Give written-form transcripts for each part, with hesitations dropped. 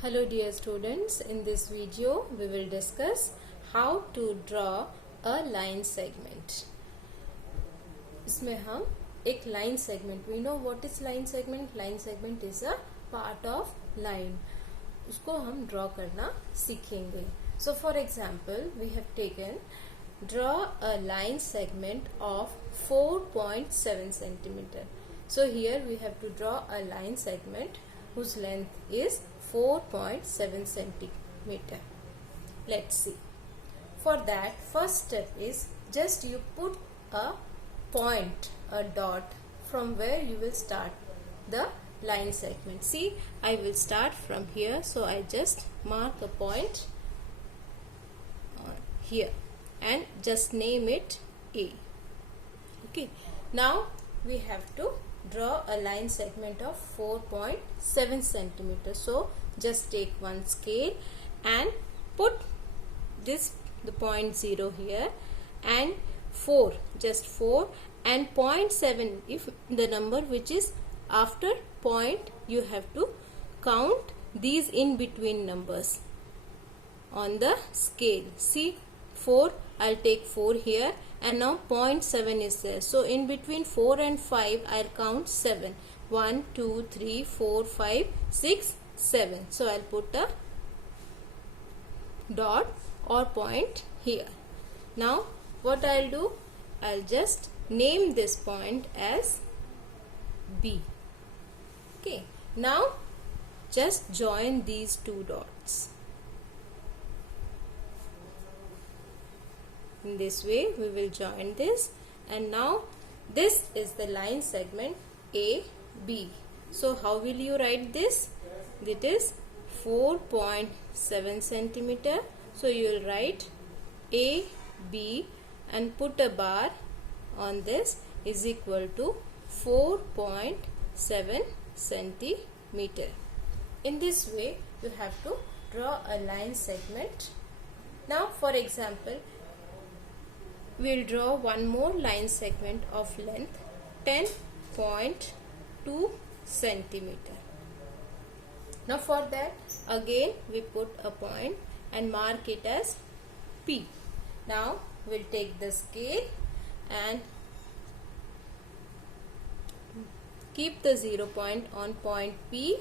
Hello dear students, in this video we will discuss how to draw a line segment. इसमें हम एक line segment, we know what is line segment. Line segment is a part of line. उसको हम draw करना सीखेंगे. So for example, we have taken draw a line segment of 4.7 centimeter. So here we have to draw a line segment whose length is 4.7 centimeter. Let's see. For that, first step is just you put a point, a dot from where you will start the line segment. See, I will start from here, so I just mark a point here and just name it A. Okay, now we have to draw a line segment of 4.7 centimeter. So just take one scale and put the point 0 here and 4, just 4, and 0.7 if the number which is after point, you have to count these in between numbers on the scale. See, 4, I'll take 4 here, and now 0.7 is there. So in between 4 and 5, I'll count 7. 1, 2, 3, 4, 5, 6, 7. So I'll put a dot or point here. Now what I'll do, I'll just name this point as B. Okay. Now just join these two dots. In this way we will join this, and now this is the line segment AB. So how will you write this? It is 4.7 centimeter. So you will write AB and put a bar on this is equal to 4.7 centimeter. In this way you have to draw a line segment. Now for example, we will draw one more line segment of length 10.2 centimeter. Now for that, again we put a point and mark it as P. Now we'll take the scale and keep the 0 point on point P.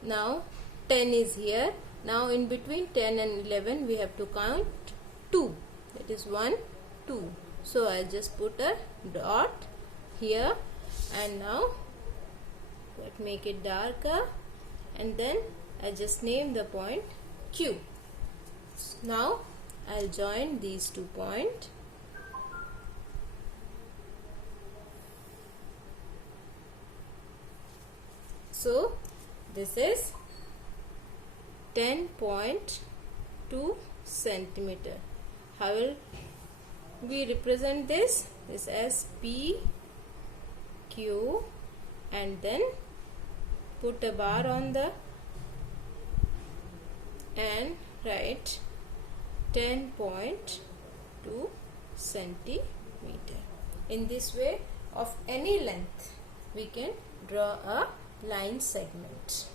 Now 10 is here. Now in between 10 and 11 we have to count 2. That is 1, 2. So I'll just put a dot here, and now let's make it darker, and then I just name the point Q. Now I'll join these 2 points. So this is 10.2 centimeter. How will we represent this? This as P, Q, and then put a bar on the and write 10.2 centimeter. In this way, of any length we can draw a line segment.